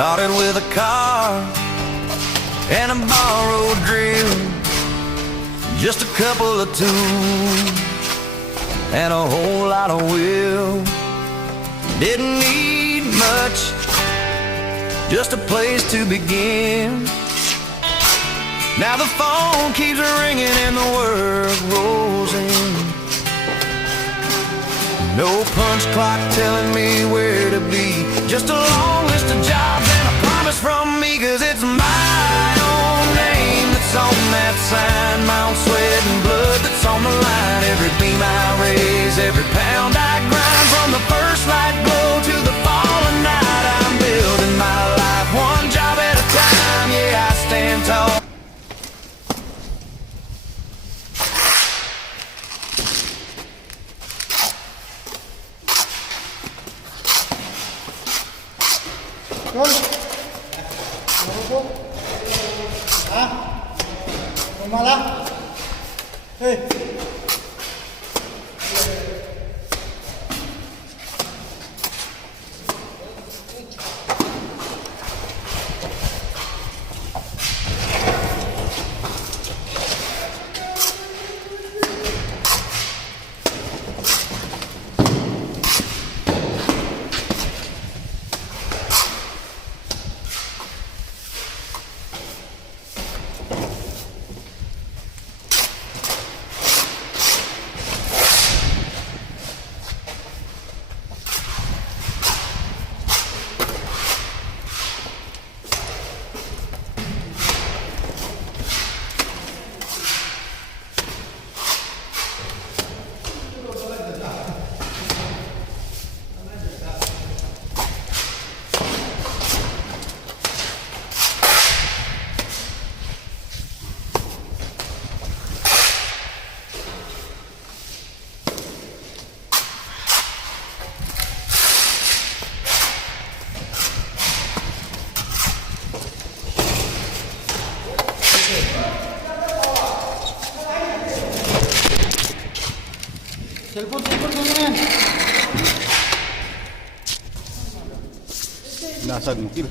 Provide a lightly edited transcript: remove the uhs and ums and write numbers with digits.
Started with a car and a borrowed drill, just a couple of tools and a whole lot of will. Didn't need much, just a place to begin. Now the phone keeps ringing and the work rolls in. No punch clock telling me where to be, just a long list of jobs and a promise from me. 'Cause it's my own name that's on that sign, my own sweat and blood that's on the line. Every beam I raise, every pound I grind, from the first light glow to the falling night. I'm building my life one job at a time. Yeah, I stand tall. Yun. Ano po? Ha? Umala? Hey. Cellphone mo yan. Nasag mo, kil.